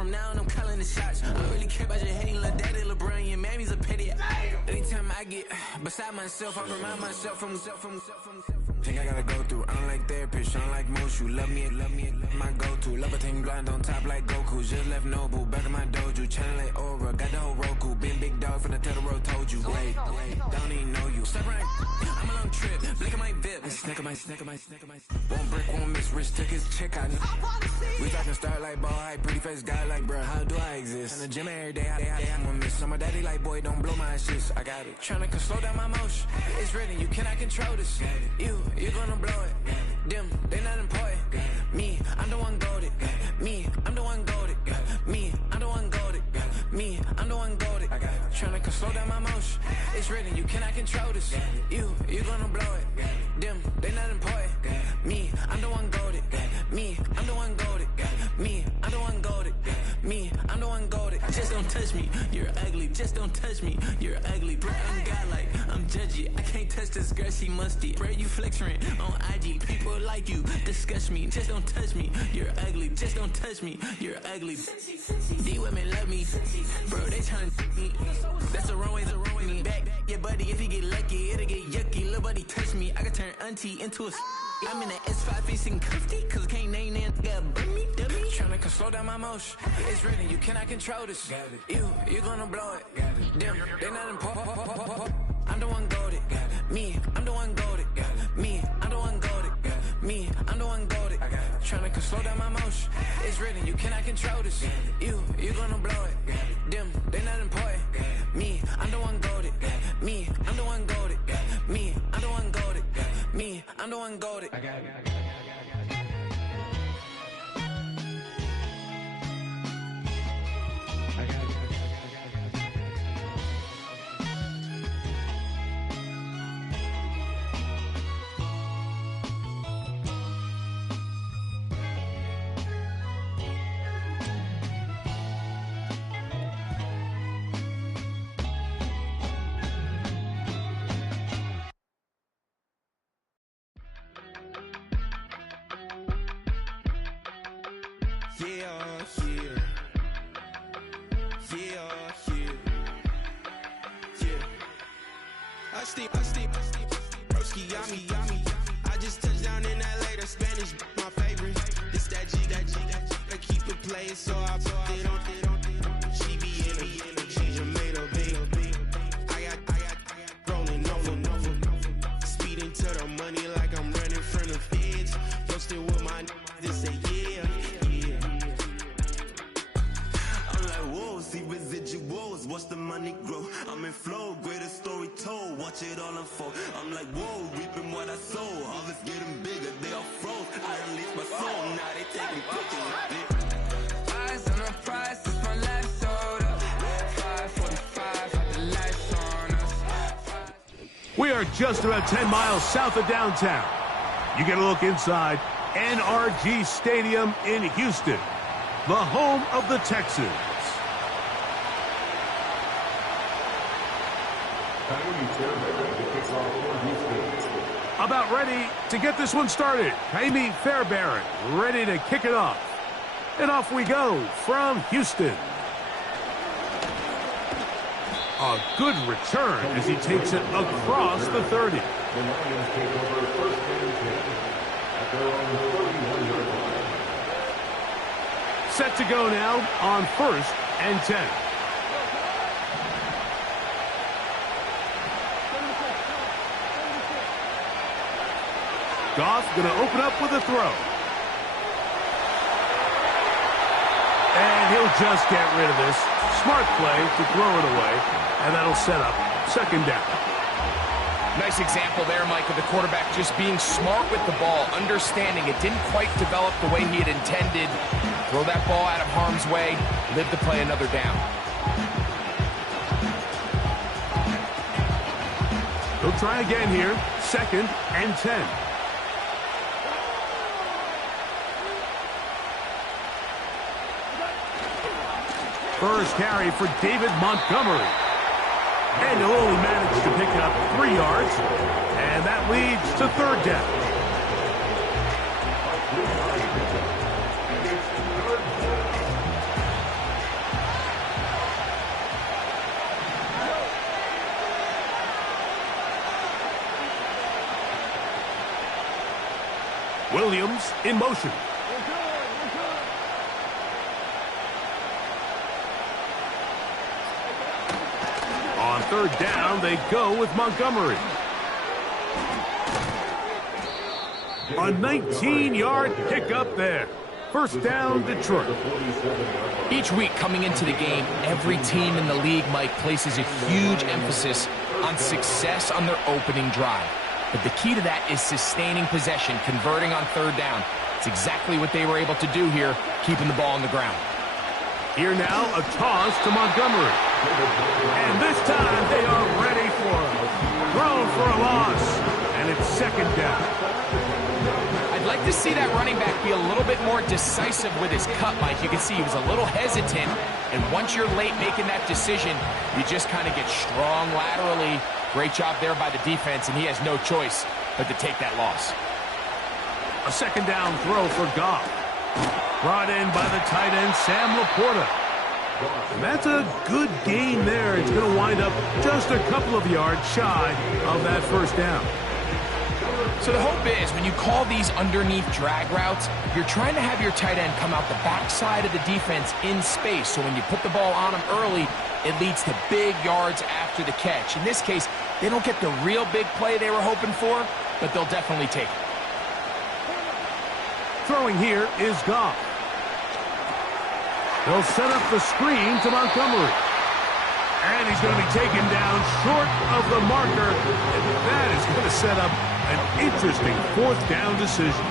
from now on, I'm calling the shots. I don't really care about your hating, like daddy, LeBron, your mammy's a pity. Anytime I get beside myself, I remind myself from. Think I gotta go through. I don't like therapists, I don't like most. You love me, my go-to. Love a thing blind on top like Goku. Just left Noble, back in my dojo. Channel like Aura, got the whole Roku. Been big dog from the Tether Road, told you. Wait, don't even know you. Step right, I'm a long trip. Blink at my VIP. Snack of my. Won't break, won't miss. Rich took his chick out. We talking start like ball hype. Pretty face guy like, bruh, how do I exist? In the gym every day, I'm gonna miss. So my daddy like, boy, don't blow my shit. I got it. Tryna slow down my motion. It's written, you cannot control this. You gonna blow it. Them, they not important. Me, I'm the one goated. Me, I'm the one goated. Me, I'm the one goated. Me, I'm the one goated. Tryna slow down my motion. It's written, you cannot control this. You gonna blow it. Them, they not important. Me, I'm the one goated. Me, I'm the one goated. Me, I'm the one goated. Me, I'm the one goated. Just don't touch me, you're ugly. Just don't touch me, you're ugly. Bro, I'm godlike, I'm judgy. I can't touch this girl, she musty. Bro, you flexing on IG. People like you disgust me. Just don't touch me, you're ugly. Just don't touch me, you're ugly. These women love me, bro. They tryna me. That's the wrong way. Me back, yeah, buddy. If he get lucky, it'll get yucky. Little buddy touch me, I could turn auntie into a. I'm in the S5 facing cuffy, cause I can't name that guy but me, dummy. Tryna slow down my motion. It's written, you cannot control this. You gonna blow it. Them, they not important. I'm the one goated. Me, I'm the one goated. Me, I'm the one goated. Me, I'm the one goated. Tryna slow down my motion. It's written, you cannot control this. You gonna blow it. Them, they not important. Me, I'm the one goated. Me, I'm the one goated. Me, I'm the one goated. Me, I'm the one goated. I got it. Broski, yummy. I just touched down in LA, the Spanish, my favorite. This that G, I keep it playing, so I put it on. She be in it, she just made a big. I got rolling over. Speeding to the money like I'm running from the feds. Posted with my this say yeah. I'm like, whoa, see residuals, watch the money grow. I'm in flow, greatest story told, watch it all unfold. I'm like, whoa, reaping what I sow, harvest getting bigger, they all froze. I unleashed my soul, now they taking pictures. Eyes on the prize, it's my life sold up. 5:45, had the lights on us. We are just about 10 miles south of downtown. You get a look inside NRG Stadium in Houston, the home of the Texans. About ready to get this one started. Jaime Fairbairn ready to kick it off. And off we go from Houston. A good return as he takes it across the 30. The Lions take over first and 10 at their own 31-yard line. Set to go now on first and 10. Goff going to open up with a throw. And he'll just get rid of this. Smart play to throw it away, and that'll set up second down. Nice example there, Mike, of the quarterback just being smart with the ball, understanding it didn't quite develop the way he had intended. Throw that ball out of harm's way, live to play another down. He'll try again here, second and 10. First carry for David Montgomery. And he'll only manage to pick up 3 yards. And that leads to third down. Williams in motion. On third down, they go with Montgomery. A 19-yard pickup there. First down, Detroit. Each week coming into the game, every team in the league, Mike, places a huge emphasis on success on their opening drive. But the key to that is sustaining possession, converting on third down. It's exactly what they were able to do here, keeping the ball on the ground. Here now, a toss to Montgomery. And this time, they are ready for him. Thrown for a loss, and it's second down. I'd like to see that running back be a little bit more decisive with his cut, Mike. You can see he was a little hesitant, and once you're late making that decision, you just kind of get strong laterally. Great job there by the defense, and he has no choice but to take that loss. A second down throw for Goff. Brought in by the tight end, Sam Laporta. And that's a good gain there. It's going to wind up just a couple of yards shy of that first down. So the hope is when you call these underneath drag routes, you're trying to have your tight end come out the backside of the defense in space. So when you put the ball on him early, it leads to big yards after the catch. In this case, they don't get the real big play they were hoping for, but they'll definitely take it. Throwing here is Goff. They'll set up the screen to Montgomery. And he's going to be taken down short of the marker. And that is going to set up an interesting fourth down decision.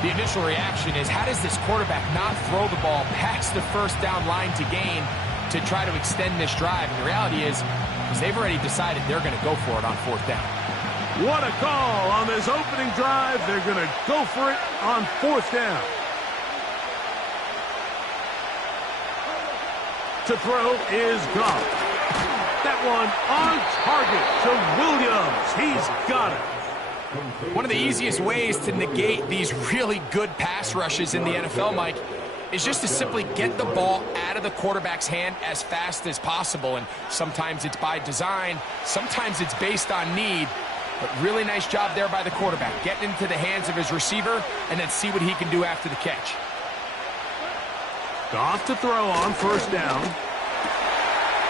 The initial reaction is, how does this quarterback not throw the ball past the first down line to gain to try to extend this drive? And the reality is they've already decided they're going to go for it on fourth down. What a call on this opening drive. They're going to go for it on fourth down. To throw is Goff. That one on target to Williams. He's got it. One of the easiest ways to negate these really good pass rushes in the NFL, Mike, is just to simply get the ball out of the quarterback's hand as fast as possible. And sometimes it's by design, sometimes it's based on need. But really nice job there by the quarterback, getting into the hands of his receiver and then see what he can do after the catch. Goff to throw on first down.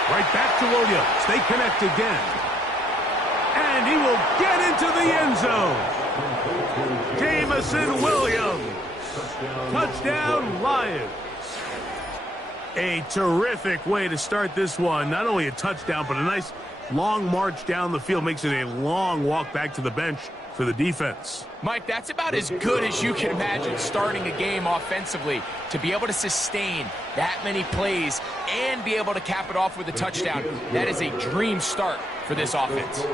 Right back to Williams. They connect again. And he will get into the end zone. Jamison Williams. Touchdown, Lions. A terrific way to start this one. Not only a touchdown, but a nice long march down the field. Makes it a long walk back to the bench for the defense. Mike, that's about as good as you can imagine starting a game offensively. To be able to sustain that many plays and be able to cap it off with a touchdown, that is a dream start for this offense.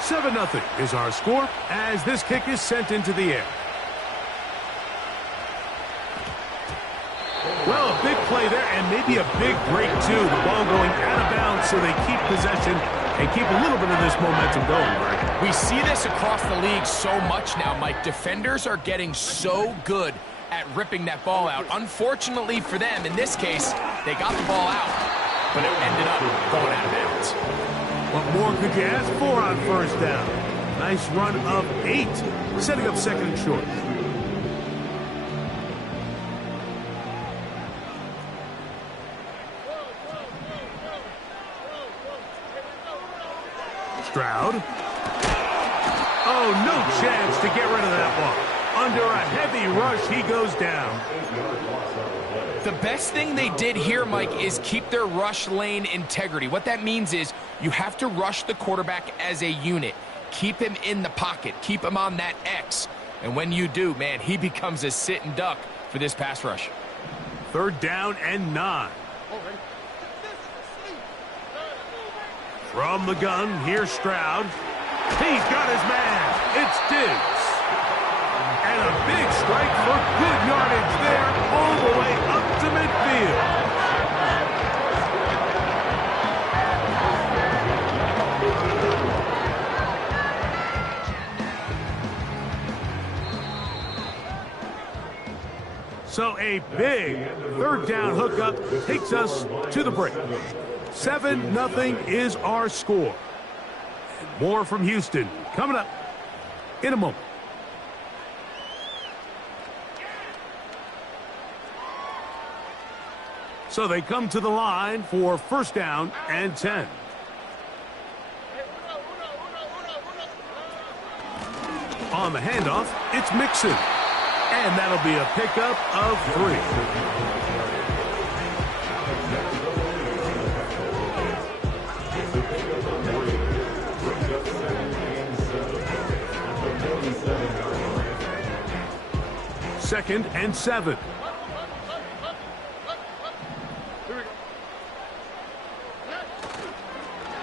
$7-0 is our score as this kick is sent into the air. Well, a big play there and maybe a big break too. The ball going out of bounds so they keep possession and keep a little bit of this momentum going, Greg. We see this across the league so much now, Mike. Defenders are getting so good at ripping that ball out. Unfortunately for them, in this case, they got the ball out, but it ended up going out of bounds. What more could you ask for on first down? Nice run of 8, setting up second and short. Stroud. Oh, no chance to get rid of that one. Under a heavy rush, he goes down. The best thing they did here, Mike, is keep their rush lane integrity. What that means is you have to rush the quarterback as a unit. Keep him in the pocket. Keep him on that X. And when you do, man, he becomes a sit and duck for this pass rush. Third down and 9. From the gun, here's Stroud. He's got his man. It's Diggs. And a big strike for good yardage there all the way up to midfield. So a big third down hookup takes us to the break. 7-0 is our score. And more from Houston coming up in a moment. So they come to the line for first down and 10. On the handoff, it's Mixon. And that'll be a pickup of 3. Second and 7.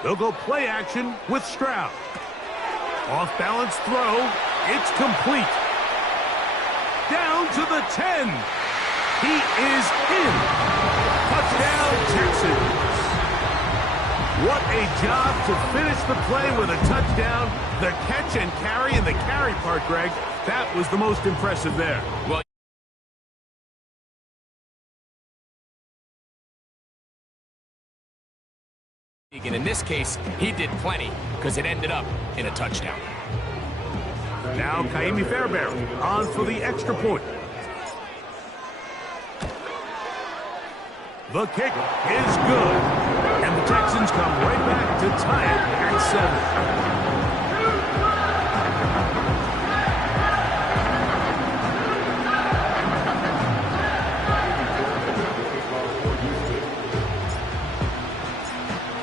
They'll go play action with Stroud. Off balance throw. It's complete. Down to the 10. He is in. Touchdown, Texans. What a job to finish the play with a touchdown. The catch and carry and the carry part, Greg, that was the most impressive there. Well, and in this case, he did plenty because it ended up in a touchdown. Now Kaimi Fairbairn on for the extra point. The kick is good. And the Texans come right back to tie it at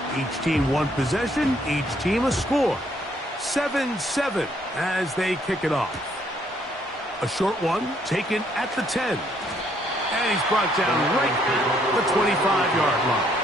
7. Each team one possession, each team a score. 7-7 as they kick it off. A short one taken at the 10. And he's brought down right at the 25-yard line.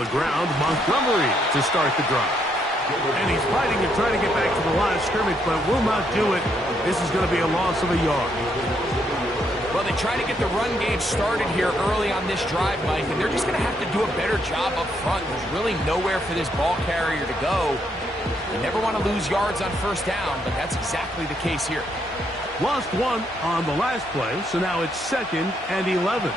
on the ground, Montgomery to start the drive. And he's fighting to try to get back to the line of scrimmage, but will not do it. This is going to be a loss of a yard. Well, they try to get the run game started here early on this drive, Mike, and they're just going to have to do a better job up front. There's really nowhere for this ball carrier to go. You never want to lose yards on first down, but that's exactly the case here. Lost one on the last play, so now it's 2nd and 11.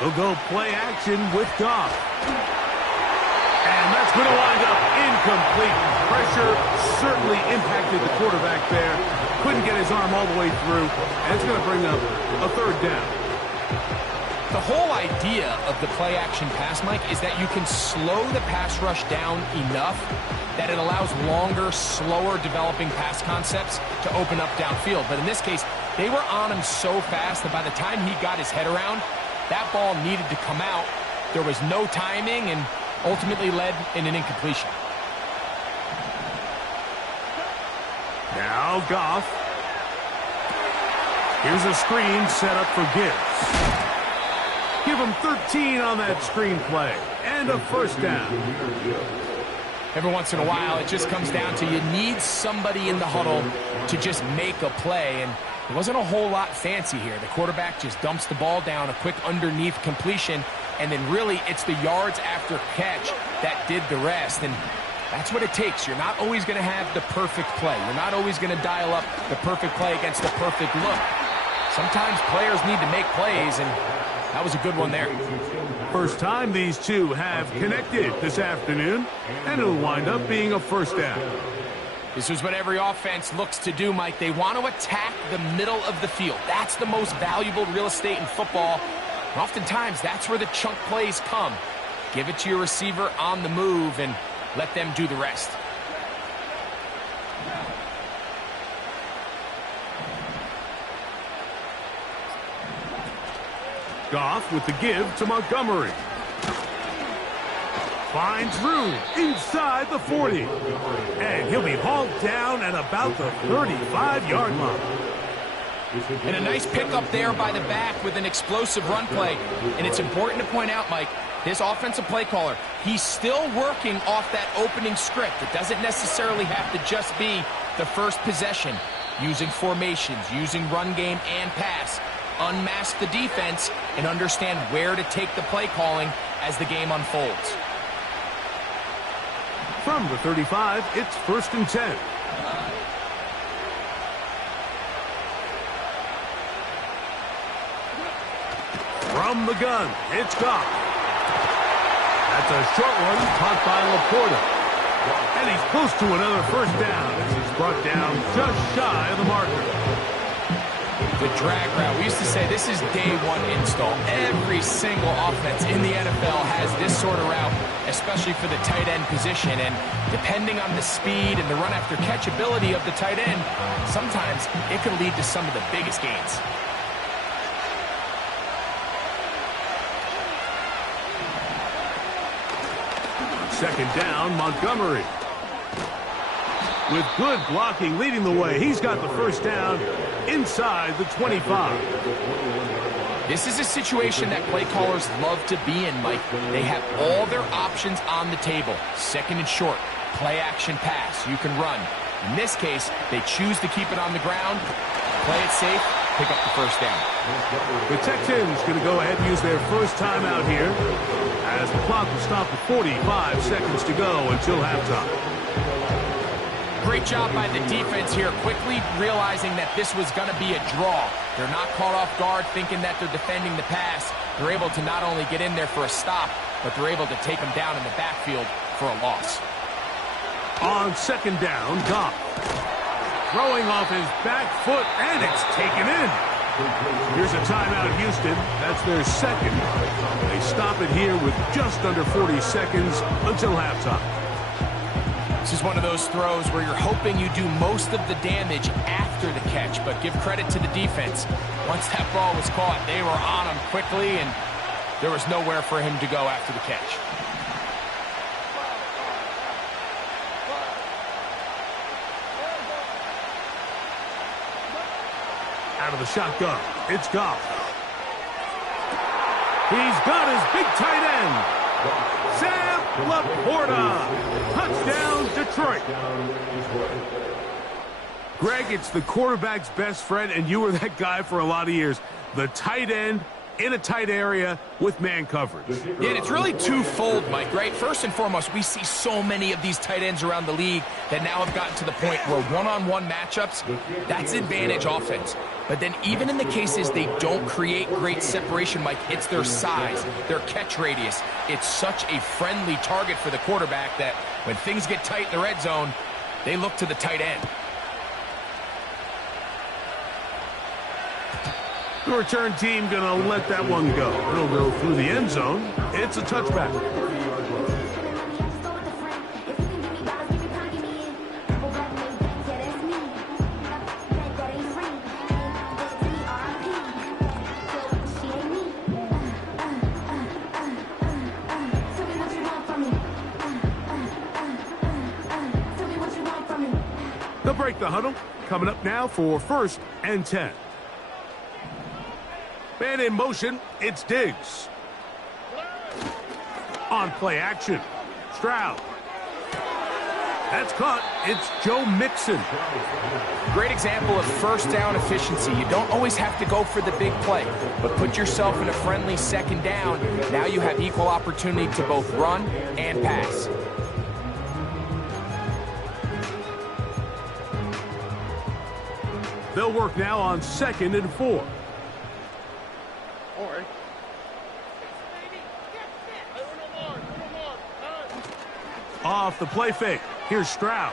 They'll go play action with Goff. And that's going to wind up incomplete. Pressure certainly impacted the quarterback there. Couldn't get his arm all the way through. And it's going to bring up a 3rd down. The whole idea of the play action pass, Mike, is that you can slow the pass rush down enough that it allows longer, slower developing pass concepts to open up downfield. But in this case, they were on him so fast that by the time he got his head around, that ball needed to come out. There was no timing and ultimately led in an incompletion. Now Goff. Here's a screen set up for Gibbs. Give him 13 on that screen play. And a 1st down. Every once in a while, it just comes down to you need somebody in the huddle to just make a play. And it wasn't a whole lot fancy here. The quarterback just dumps the ball down, a quick underneath completion, and then really it's the yards after catch that did the rest. And that's what it takes. You're not always going to have the perfect play. You're not always going to dial up the perfect play against the perfect look. Sometimes players need to make plays, and that was a good one there. First time these two have connected this afternoon, and it'll wind up being a 1st down. This is what every offense looks to do, Mike. They want to attack the middle of the field. That's the most valuable real estate in football. And oftentimes, that's where the chunk plays come. Give it to your receiver on the move and let them do the rest. Goff with the give to Montgomery. Finds room inside the 40. And he'll be hauled down at about the 35-yard line. And a nice pickup there by the back with an explosive run play. And it's important to point out, Mike, this offensive play caller, he's still working off that opening script. It doesn't necessarily have to just be the first possession. Using formations, using run game and pass. Unmask the defense and understand where to take the play calling as the game unfolds. From the 35, it's 1st and 10. From the gun, it's Goff. That's a short one caught by Laporta. And he's close to another 1st down as he's brought down just shy of the marker. The drag route. We used to say this is day 1 install. Every single offense in the NFL has this sort of route, especially for the tight end position. And depending on the speed and the run after catch ability of the tight end, sometimes it can lead to some of the biggest gains. Second down, Montgomery. With good blocking leading the way, he's got the 1st down inside the 25. This is a situation that play callers love to be in, Mike. They have all their options on the table. 2nd and short, play action pass, you can run. In this case, they choose to keep it on the ground, play it safe, pick up the 1st down. The Texans going to go ahead and use their first timeout here as the clock will stop at 45 seconds to go until halftime. Great job by the defense here, quickly realizing that this was going to be a draw. They're not caught off guard thinking that they're defending the pass. They're able to not only get in there for a stop, but they're able to take them down in the backfield for a loss. On 2nd down, Goff. Throwing off his back foot, and it's taken in. Here's a timeout, Houston. That's their 2nd. They stop it here with just under 40 seconds until halftime. This is one of those throws where you're hoping you do most of the damage after the catch, but give credit to the defense. Once that ball was caught, they were on him quickly, and there was nowhere for him to go after the catch. Out of the shotgun, it's Goff. He's got his big tight end. Sam Laporta. Touchdown, Detroit. Greg, it's the quarterback's best friend, and you were that guy for a lot of years. The tight end in a tight area with man coverage. Yeah, and it's really twofold, Mike, right? First and foremost, we see so many of these tight ends around the league that now have gotten to the point where one-on-one matchups, that's advantage offense. But then even in the cases they don't create great separation, Mike, it's their size, their catch radius. It's such a friendly target for the quarterback that when things get tight in the red zone, they look to the tight end. The return team going to let that one go. It'll go through the end zone. It's a touchback. They'll break the huddle. Coming up now for 1st and 10. Man in motion, it's Diggs. On play action, Stroud. That's caught. It's Joe Mixon. Great example of first down efficiency. You don't always have to go for the big play, but put yourself in a friendly second down. Now you have equal opportunity to both run and pass. They'll work now on 2nd and 4. Off the play fake. Here's Stroud.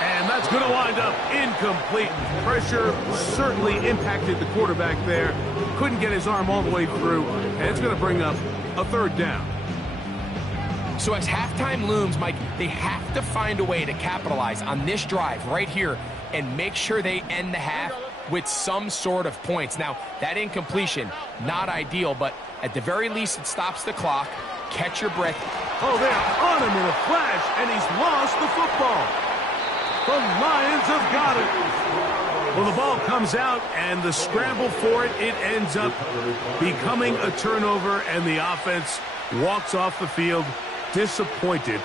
And that's going to wind up incomplete. Pressure certainly impacted the quarterback there. Couldn't get his arm all the way through. And it's going to bring up a 3rd down. So as halftime looms, Mike, they have to find a way to capitalize on this drive right here and make sure they end the half with some sort of points. Now, that incompletion, not ideal, but at the very least it stops the clock. Catch your breath. Oh, they're on him in a flash, and he's lost the football. The Lions have got it. Well, the ball comes out, and the scramble for it, it ends up becoming a turnover, and the offense walks off the field disappointed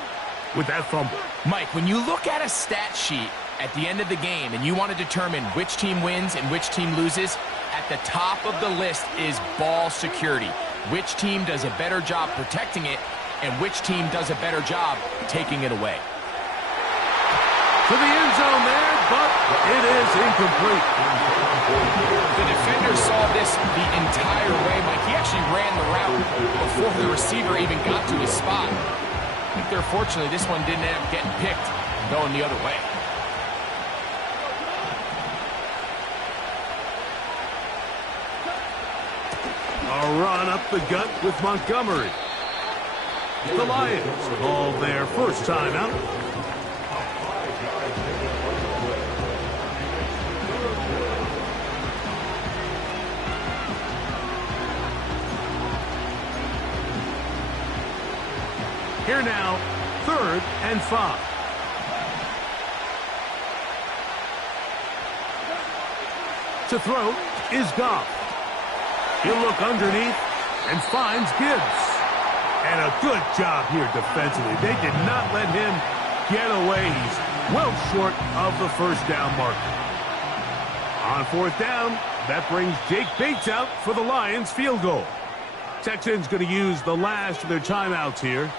with that fumble. Mike, when you look at a stat sheet at the end of the game and you want to determine which team wins and which team loses, at the top of the list is ball security. Which team does a better job protecting it, and which team does a better job taking it away. To the end zone there, but it is incomplete. The defender saw this the entire way, Mike. He actually ran the route before the receiver even got to his spot. I think they're fortunately this one didn't end up getting picked and going the other way. A run up the gut with Montgomery. The Lions call their first timeout. Here now, 3rd and 5. To throw is Goff. He'll look underneath and finds Gibbs. And a good job here defensively. They did not let him get away. He's well short of the 1st down marker. On 4th down, that brings Jake Bates out for the Lions field goal. Texans going to use the last of their timeouts here.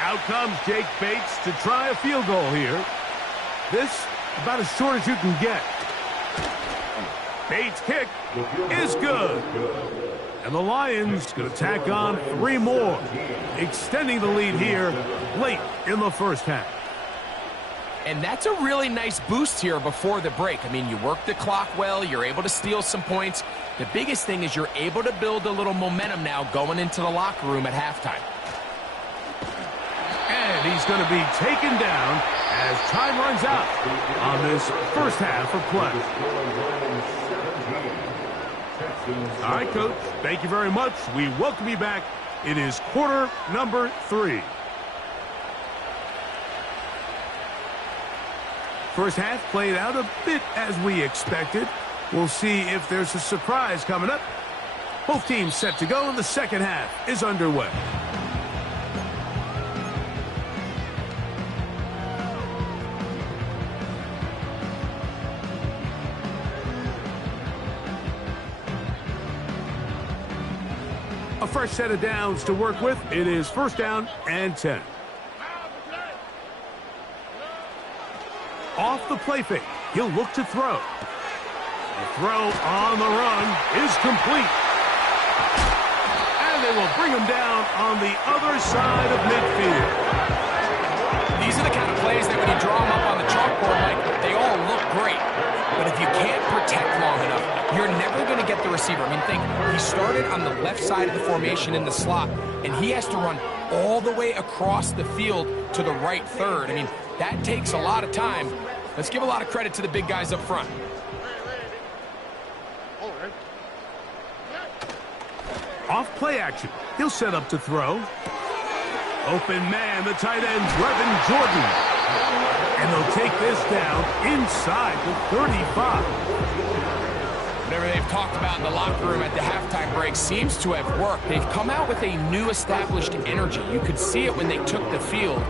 Out comes Jake Bates to try a field goal here. This about as short as you can get. Bates' kick is good. And the Lions going to tack on 3 more, extending the lead here late in the 1st half. And that's a really nice boost here before the break. I mean, you work the clock well, you're able to steal some points. The biggest thing is you're able to build a little momentum now going into the locker room at halftime. And he's going to be taken down as time runs out on this 1st half of play. All right, Coach, thank you very much. We welcome you back. It is quarter number 3. First half played out a bit as we expected. We'll see if there's a surprise coming up. Both teams set to go, and the second half is underway. A fresh set of downs to work with. It is first down and 10. Off the play fake, he'll look to throw. The throw on the run is complete. And they will bring him down on the other side of midfield. These are the kind of plays that when you draw them up on the chalkboard, Mike, they all look great. But if you can't protect long enough, you're never going to get the receiver. I mean, think, he started on the left side of the formation in the slot, and he has to run all the way across the field to the right third. I mean, that takes a lot of time. Let's give a lot of credit to the big guys up front. Off play action, he'll set up to throw. Open man, the tight end, Brevin Jordan. And they'll take this down inside the 35. Whatever they've talked about in the locker room at the halftime break seems to have worked. They've come out with a new established energy. You could see it when they took the field.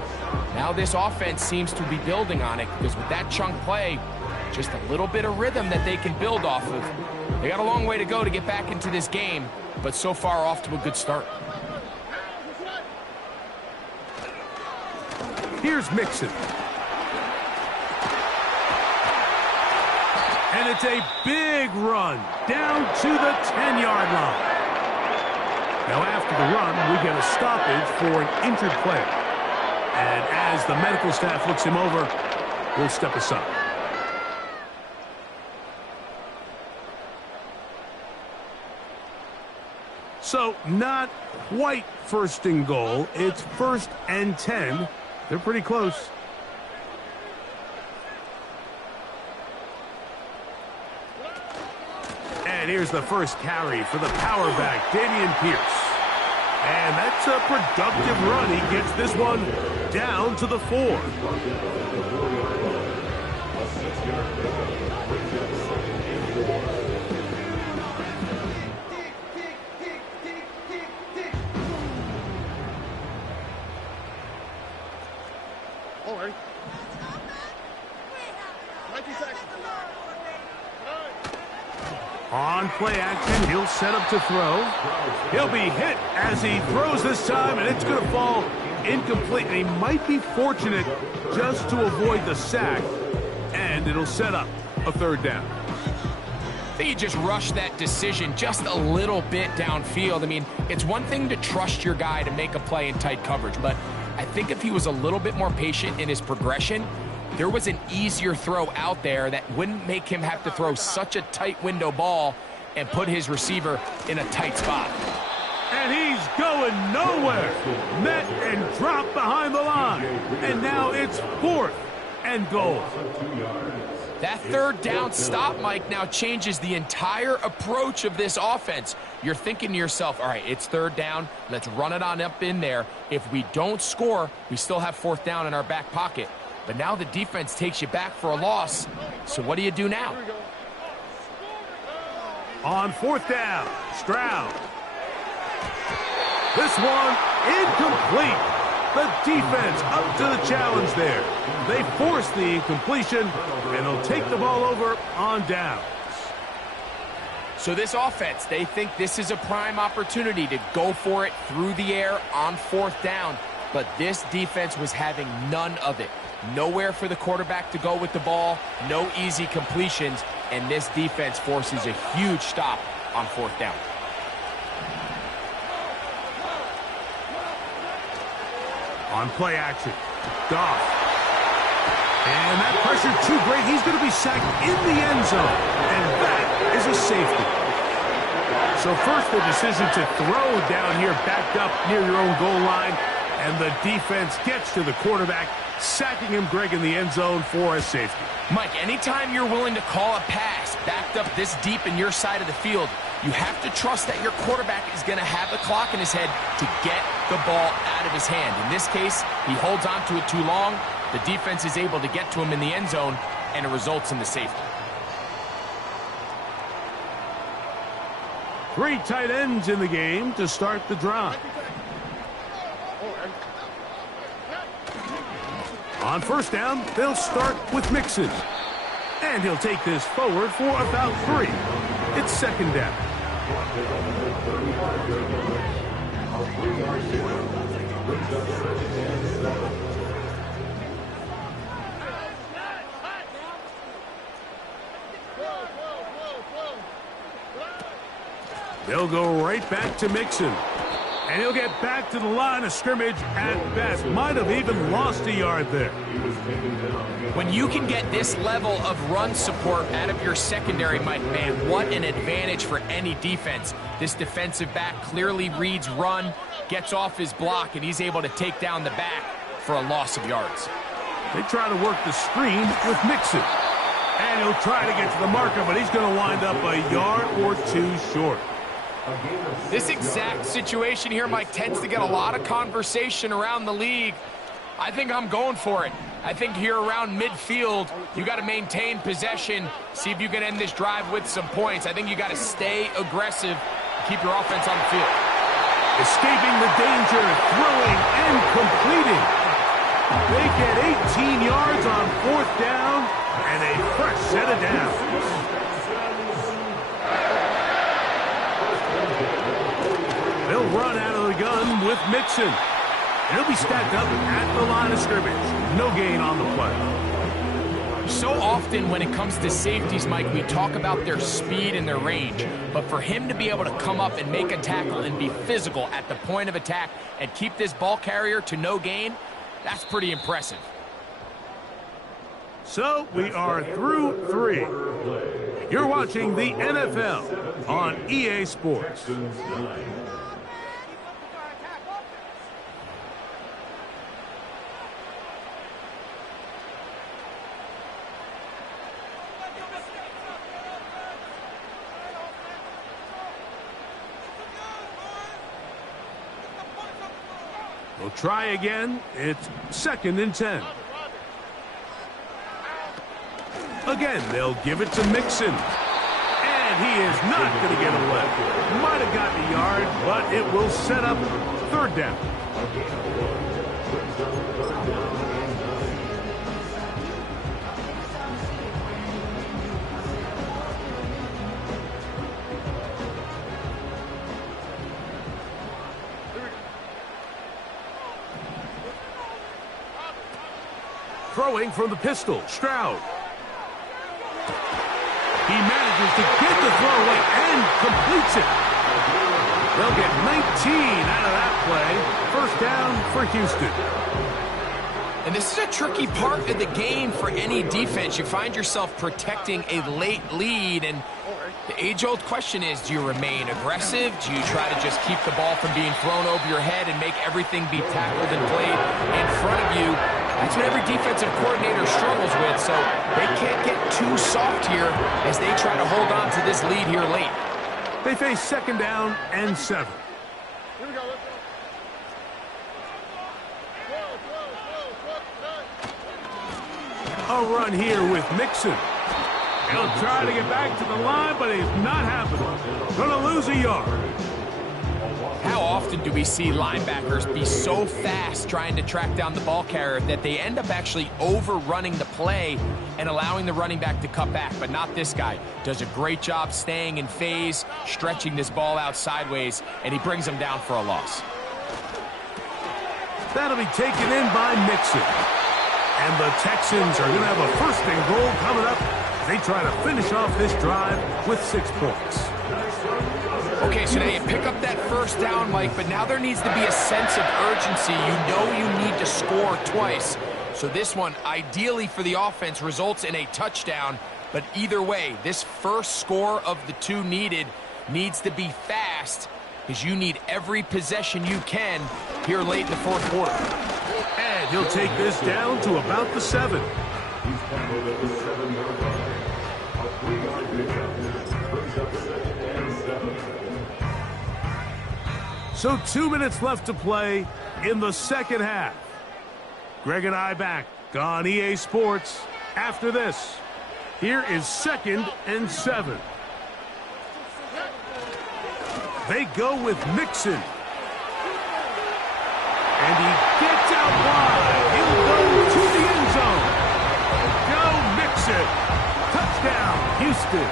Now this offense seems to be building on it, because with that chunk play, just a little bit of rhythm that they can build off of. They got a long way to go to get back into this game, but so far off to a good start. Here's Mixon. And it's a big run down to the 10-yard line. Now after the run, we get a stoppage for an injured player. And as the medical staff looks him over, we'll step aside. So not quite first and goal. It's first and 10. They're pretty close. And here's the first carry for the power back, Dameon Pierce. And that's a productive run. He gets this one down to the 4. On play action, he'll set up to throw. He'll be hit as he throws this time, and it's going to fall incomplete. And he might be fortunate just to avoid the sack, and it'll set up a third down. I think you just rushed that decision just a little bit downfield. I mean, it's one thing to trust your guy to make a play in tight coverage, but I think if he was a little bit more patient in his progression, there was an easier throw out there that wouldn't make him have to throw such a tight window ball and put his receiver in a tight spot. And he's going nowhere. Met and dropped behind the line. And now it's 4th and goal. That third down stop, Mike, now changes the entire approach of this offense. You're thinking to yourself, all right, it's third down. Let's run it on up in there. If we don't score, we still have 4th down in our back pocket. But now the defense takes you back for a loss. So what do you do now? On 4th down, Stroud. This one incomplete. The defense up to the challenge there. They force the incompletion, and they'll take the ball over on downs. So this offense, they think this is a prime opportunity to go for it through the air on 4th down. But this defense was having none of it. Nowhere for the quarterback to go with the ball, no easy completions, and this defense forces a huge stop on 4th down. On play action, Goff. And that pressure too great. He's going to be sacked in the end zone, and that is a safety. So first the decision to throw down here, backed up near your own goal line, and the defense gets to the quarterback, sacking him, Greg, in the end zone for a safety. Mike, anytime you're willing to call a pass backed up this deep in your side of the field, you have to trust that your quarterback is going to have the clock in his head to get the ball out of his hand. In this case, he holds on to it too long. The defense is able to get to him in the end zone, and it results in the safety. 3 tight ends in the game to start the drive. On first down, they'll start with Mixon. And he'll take this forward for about 3. It's second down. They'll go right back to Mixon. And he'll get back to the line of scrimmage at best. Might have even lost a yard there. When you can get this level of run support out of your secondary, Mike, man, what an advantage for any defense. This defensive back clearly reads run, gets off his block, and he's able to take down the back for a loss of yards. They try to work the screen with Mixon. And he'll try to get to the marker, but he's going to wind up a yard or 2 short. This exact situation here, Mike, tends to get a lot of conversation around the league. I think I'm going for it. I think here around midfield, you got to maintain possession, see if you can end this drive with some points. I think you got to stay aggressive, keep your offense on the field. Escaping the danger, throwing and completing. They get 18 yards on 4th down and a fresh set of downs. They'll run out of the gun with Mixon. He'll be stacked up at the line of scrimmage. No gain on the play. So often when it comes to safeties, Mike, we talk about their speed and their range. But for him to be able to come up and make a tackle and be physical at the point of attack and keep this ball carrier to no gain, that's pretty impressive. So we are through 3. You're watching the NFL on EA Sports. We'll try again. It's 2nd and 10. Again, they'll give it to Mixon. And he is not going to get away. Might have gotten a yard, but it will set up 3rd down. Throwing from the pistol, Stroud. He manages to get the throw away and completes it. They'll get 19 out of that play. 1st down for Houston. And this is a tricky part of the game for any defense. You find yourself protecting a late lead, and the age-old question is, do you remain aggressive? Do you try to just keep the ball from being thrown over your head and make everything be tackled and played in front of you? That's what every defensive coordinator struggles with, so they can't get too soft here as they try to hold on to this lead here late. They face 2nd down and 7. Here we go. A run here with Mixon. He'll try to get back to the line, but it's not happening. Gonna lose a yard. How often do we see linebackers be so fast trying to track down the ball carrier that they end up actually overrunning the play and allowing the running back to cut back? But not this guy. Does a great job staying in phase, stretching this ball out sideways, and he brings him down for a loss. That'll be taken in by Mixon. And the Texans are going to have a 1st and goal coming up as they try to finish off this drive with 6 points. Okay, so now you pick up that 1st down, Mike, but now there needs to be a sense of urgency. You know you need to score twice. So this one, ideally for the offense, results in a touchdown. But either way, this first score of the 2 needed needs to be fast because you need every possession you can here late in the 4th quarter. And he'll take this down to about the 7. He's tackled at the 7-yard line. A 3-yard pickup brings up 2nd and 7. So 2 minutes left to play in the 2nd half. Greg and I back on EA Sports after this. Here is 2nd and 7. They go with Mixon. And he gets out wide. He'll go to the end zone. Go Mixon. Touchdown, Houston.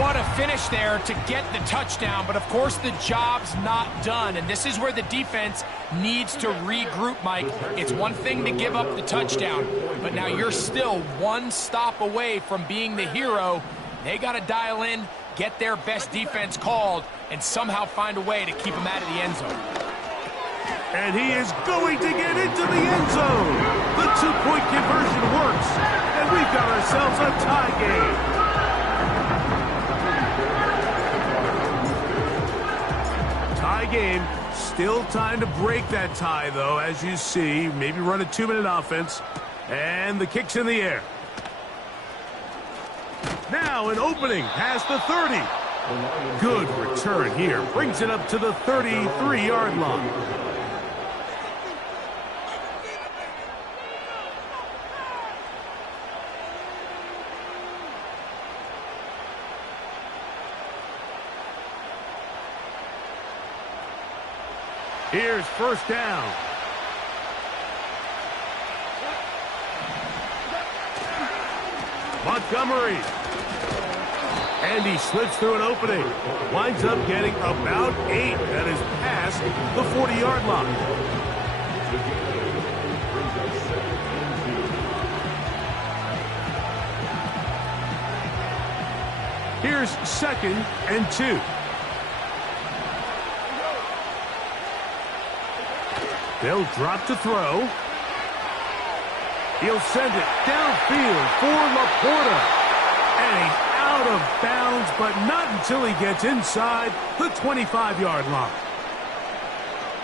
What a finish there to get the touchdown, but of course the job's not done, and this is where the defense needs to regroup, Mike. It's one thing to give up the touchdown, but now you're still one stop away from being the hero. They got to dial in, get their best defense called, and somehow find a way to keep them out of the end zone. And he is going to get into the end zone. The two-point conversion works, and we've got ourselves a tie game. Tie game. Still time to break that tie, though, as you see. Maybe run a 2-minute offense. And the kick's in the air. Now an opening past the 30. Good return here. Brings it up to the 33-yard line. Here's first down. Montgomery. And he slips through an opening. Winds up getting about 8. That is past the 40-yard line. Here's 2nd and 2. They'll drop to throw. He'll send it downfield for Laporta. And he's out of bounds, but not until he gets inside the 25-yard line.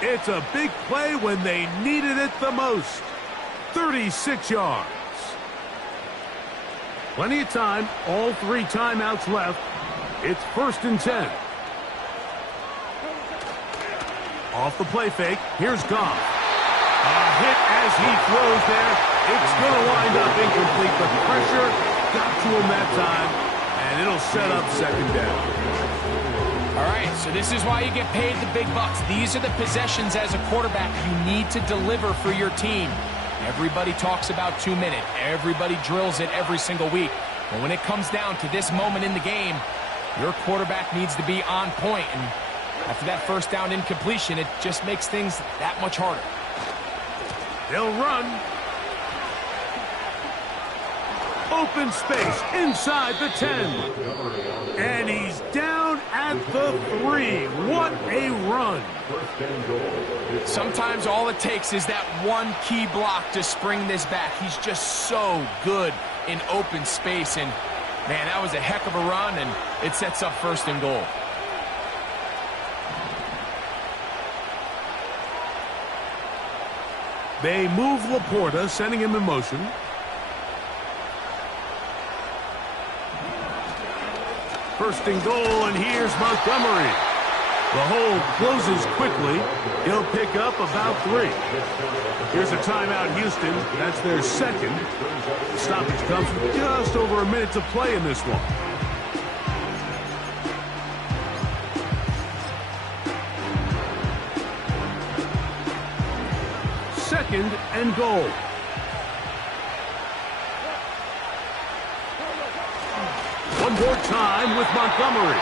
It's a big play when they needed it the most. 36 yards. Plenty of time. All 3 timeouts left. It's 1st and 10. Off the play fake. Here's Goff. A hit as he throws there. It's going to wind up incomplete, but pressure got to him that time, and it'll set up 2nd down. All right, so this is why you get paid the big bucks. These are the possessions as a quarterback you need to deliver for your team. Everybody talks about 2-minute. Everybody drills it every single week. But when it comes down to this moment in the game, your quarterback needs to be on point, and after that first down incompletion, it just makes things that much harder. They'll run. Open space inside the 10. And he's down at the 3. What a run. Sometimes all it takes is that one key block to spring this back. He's just so good in open space. And, man, that was a heck of a run, and it sets up 1st and goal. They move Laporta, sending him in motion. First and goal, and here's Montgomery. The hole closes quickly. He'll pick up about 3. Here's a timeout, Houston. That's their 2nd. The stoppage comes with just over a minute to play in this one. Second and goal. One more time with Montgomery.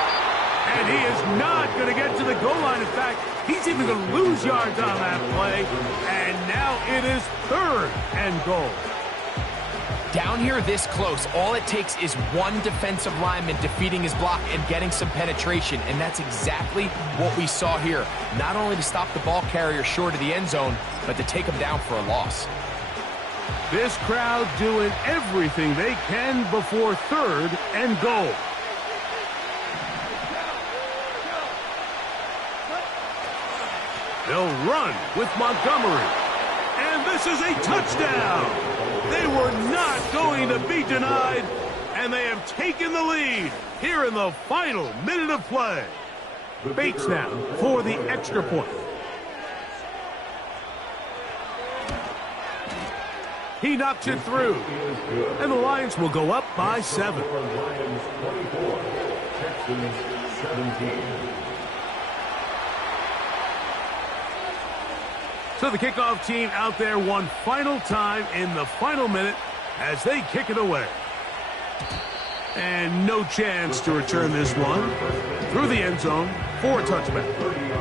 And he is not going to get to the goal line. In fact, he's even going to lose yards on that play. And now it is 3rd and goal. Down here this close, all it takes is one defensive lineman defeating his block and getting some penetration, and that's exactly what we saw here. Not only to stop the ball carrier short of the end zone, but to take him down for a loss. This crowd doing everything they can before 3rd and goal. They'll run with Montgomery. And this is a touchdown. They were not going to be denied, and they have taken the lead here in the final minute of play. Bates now for the extra point. He knocks it through. And the Lions will go up by 7. Lions 24, Texans 17. So the kickoff team out there one final time in the final minute as they kick it away. And no chance to return this one through the end zone for a touchback.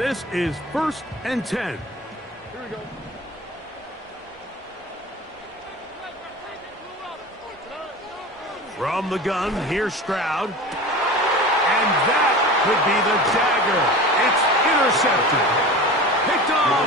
This is 1st and 10. Here we go. From the gun, here's Stroud. And that could be the dagger. It's intercepted. Picked off